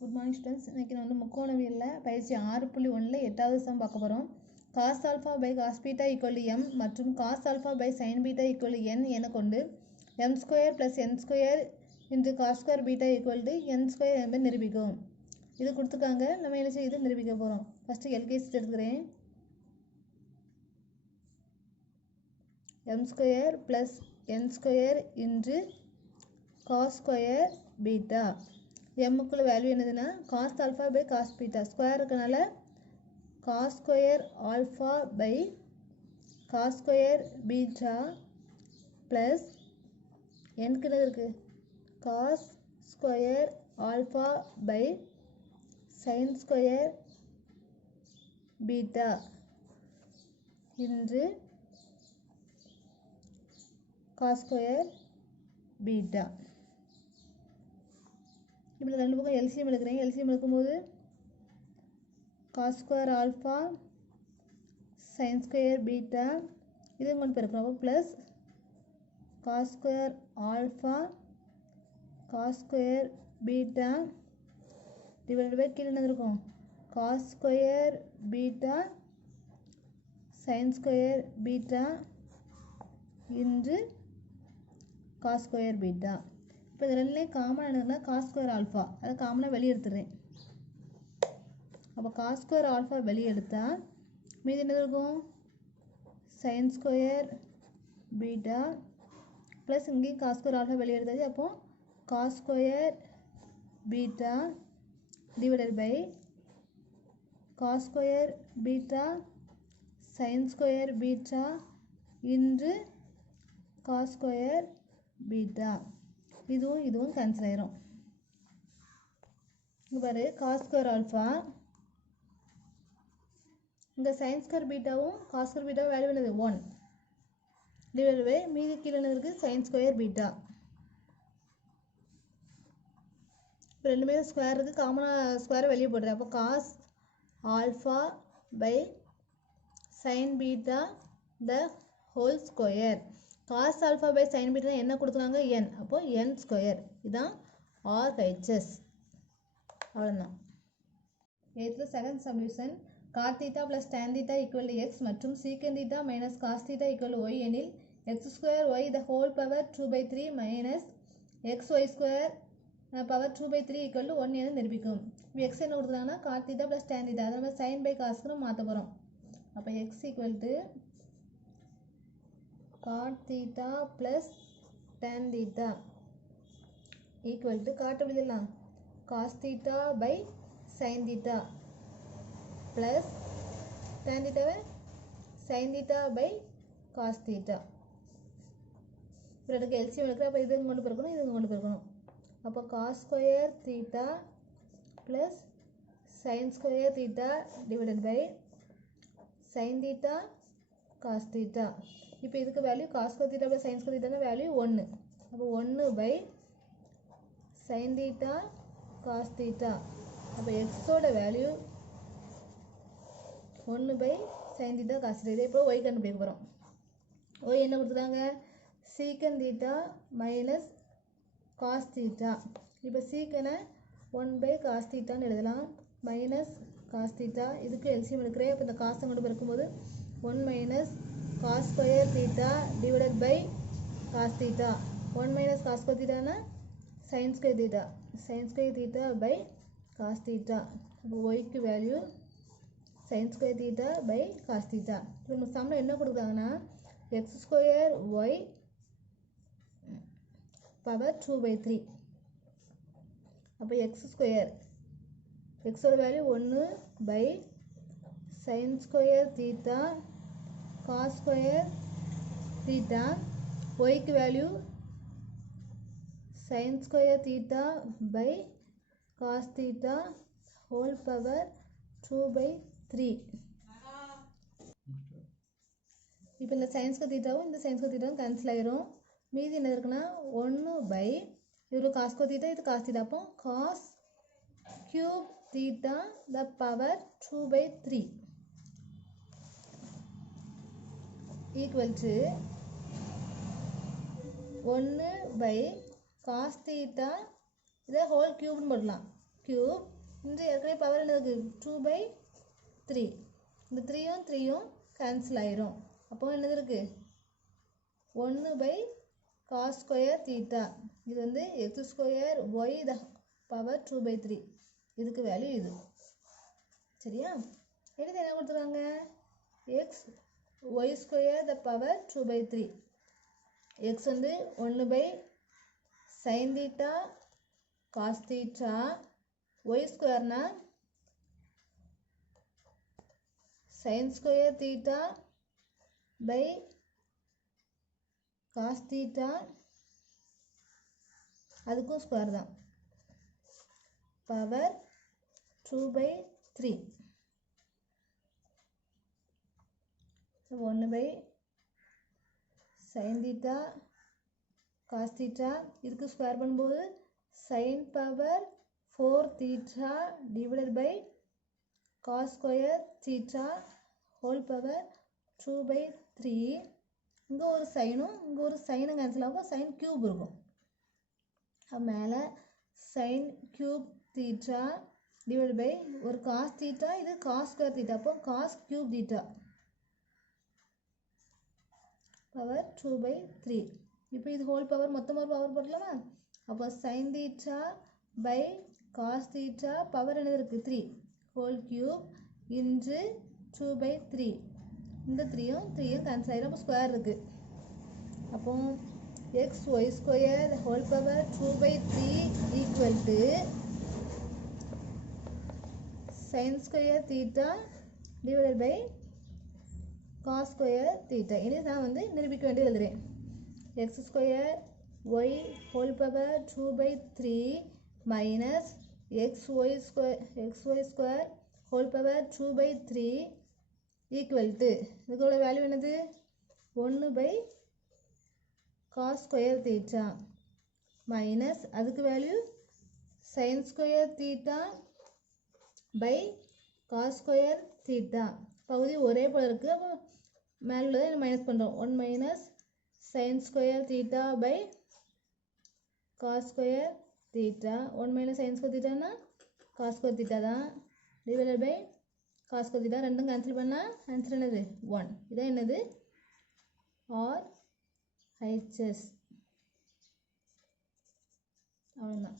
Good morning students. இன்றைக்கி நான் முக்கோணவியலில் பயிற்சி 6.1 8வது சம் பார்க்க போகிறோம். Cos alpha by cos beta equal m மற்றும் cos alpha by sine beta equal n என கொண்டு m square plus n square into cos square beta equal to n square என்பதை நிரூபிக்கும். இது கொடுத்துருக்காங்க, நம்ம என்ன செய்ய இது நிரூபிக்க போகிறோம். ஃபஸ்ட்டு எல்கேசி எடுத்துக்கிறேன். M square plus n square into cos square beta. எம்முக்குள்ள வேல்யூ என்னதுன்னா cos alpha by cos beta, square இருக்கனால cos square alpha by cos square beta plus எனக்கு என்ன இருக்குது cos square alpha by sine square beta into cos square beta. இப்படி ரெண்டு பக்கம் LCM எடுக்கிறேன். எல்சிஎம் எடுக்கும்போது cos square alpha sine square beta இது கொண்டு பெருக்கிறோம். அப்போ plus cos square alpha cos square beta divide by கீழே என்ன இருக்கும் cos square beta sine square beta into cos square beta. இப்போ இது ரெண்டுலேயும் காமனாக என்னதுன்னா காஸ் ஸ்கொயர் ஆல்ஃபா, அதை காமனாக வெளியே எடுத்துடுறேன். அப்போ காஸ் ஸ்கொயர் ஆல்ஃபா வெளியே எடுத்தால் மீதி என்ன இருக்கும் சைன் ஸ்கொயர் பீட்டா ப்ளஸ் இங்கேயும் காஸ் ஸ்கொயர் ஆல்ஃபா வெளியே எடுத்தாச்சு. அப்போது cos square beta divided by cos square beta sine square beta into cos square beta. இதுவும் கேன்சல் ஆயிரும். இங்கே பாரு காஸ் ஸ்கொயர் ஆல்ஃபா இங்கே சைன் ஸ்கொயர் பீட்டாவும் காஸ் ஸ்கொயர் பீட்டாவும் வேல்யூ என்னது 1 டிவைட் பை மீதி கீழே என்ன இருக்குது சைன் ஸ்கொயர் பீட்டா. இப்போ ரெண்டுமே ஸ்கொயர் இருக்குது, காமனாக ஸ்கொயரை வெளியே போடுறேன். அப்போ cos alpha by sine beta the whole square. Cos alpha by sine beta என்ன கொடுத்துருக்காங்க என், அப்போது என் ஸ்கொயர். இதுதான் ஆர்ஹெச்எஸ். அவ்வளோதான். எய்த்தில் second solution cot theta plus tan theta equal to x மற்றும் sec theta minus cos theta equal to y எனில் x square y the whole power 2/3 minus x y square power 2/3 equal to 1 என நிரூபிக்கும். இப்போ x என்ன கொடுத்துருக்காங்கன்னா God theta plus tan theta, அதை நம்ம sine by காஸ்க்கு நம்ம மாற்ற போகிறோம். அப்போ x equal to cot theta plus tan theta equal to cot எப்படி சொல்லலாம் cos theta by sine theta plus tan தீட்டாவை sine theta by cos theta. இப்போ எனக்கு எல்சிஎம் எடுக்கிற, அப்போ இது கொண்டு போயிருக்கணும், இது கொண்டு போயிருக்கணும். அப்போ cos square theta plus sine square theta divided by sine theta cos theta. இப்போ இதுக்கு value cos square theta plus sine square தீட்டான வேல்யூ 1. அப்போ 1 by sine theta cos theta. அப்போ எக்ஸோட value 1 by sine theta cos theta. இதே இப்போ Y கண்டுபிடிக்க போகிறோம். ஒய் என்ன கொடுத்துருக்காங்க சீக்கன் தீட்டா மைனஸ் காஸ் தீட்டா. இப்போ சீக்கனை 1 பை காஸ் தீட்டான்னு எழுதலாம் மைனஸ் காஸ் தீட்டா. இதுக்கு எல்சிஎம் எடுக்கிறேன். அப்போ இந்த காசை கொண்டு இருக்கும்போது 1 minus cos square theta divided by cos theta. 1 minus cos square தீட்டானா sine square theta, sine square theta by cos theta. அப்போ ஒய்க்கு value sine square theta by cos theta. இப்போ நம்ம சம்மில் என்ன கொடுக்குறாங்கன்னா எக்ஸ் ஸ்கொயர் ஒய் பவர் 2/3. அப்போ x square எக்ஸோட value 1 by sine square theta cos square theta. ஒய்க்கு value sine square theta by cos theta whole power 2/3. இப்போ இந்த சைன் ஸ்கொயர் தீட்டாவும் இந்த சைன் ஸ்கொயர் தீட்டாவும் கேன்சல் ஆகிரும். மீதி என்ன இருக்குன்னா 1 பை இது காஸ் ஸ்கொயர் தீட்டா, இது காஸ் தீட்டா. அப்போ cos cube theta the power 2/3 equal to 1 by cos theta இதை ஹோல் கியூப்னு போடலாம். cube இன்று ஏற்கனவே பவர் என்னது 2/3 இந்த 3யும் 3யும் கேன்சல் ஆயிரும் அப்போ என்னது இருக்கு 1/cos square theta இது வந்து x square y the power 2/3 இதுக்கு வேல்யூ இது சரியா இது என்ன கொடுத்துருக்காங்க x y square the power 2/3 x வந்து 1/sin theta cos theta y square na sin square theta by cos theta அதுக்கும் ஸ்கொயர் தான் power 2/3 1/sin theta cos theta இதுக்கு ஸ்கொயர் பண்ணும்போது sin power 4 theta divided by cos square theta whole power 2/3 இங்க ஒரு சைனும் இங்க ஒரு சைனும் cancel ஆகும் sin cube இருக்கும் மேலே sin cube theta divided by ஒரு cos theta இது cos square theta அப்போ cos cube theta power 2/3 இப்போ இது whole power மொத்தமா ஒரு பவர் போடலாமா அப்போ sin theta by cos theta power என்ன இருக்கு 3 whole cube into 2/3 இந்த 3யும் கேன்சல் ஆயிரும் அப்போ ஸ்கொயர் இருக்கு அப்போ x y square the whole power 2/3 equal to sin square theta divided by cos square theta இது நான் வந்து நிரூபிக்க வேண்டியது எழுதுறேன் x square y whole power 2/3 minus xy square whole power 2/3 equal to இதோட வேல்யூ என்னது 1/cos square theta minus அதுக்கு value sin square theta by cos square theta பகுதி ஒரே போல இருக்கு அப்போ மேல உள்ளதை மைனஸ் பண்றோம் 1 minus sin square theta by cos square theta 1 minus sin square theta னா cos square theta தான் divided by cos square theta ரெண்டும் கேன்சல் பண்ணா ஆன்சர் என்னது 1 இதான் என்னது RHS அவ்வளவுதான்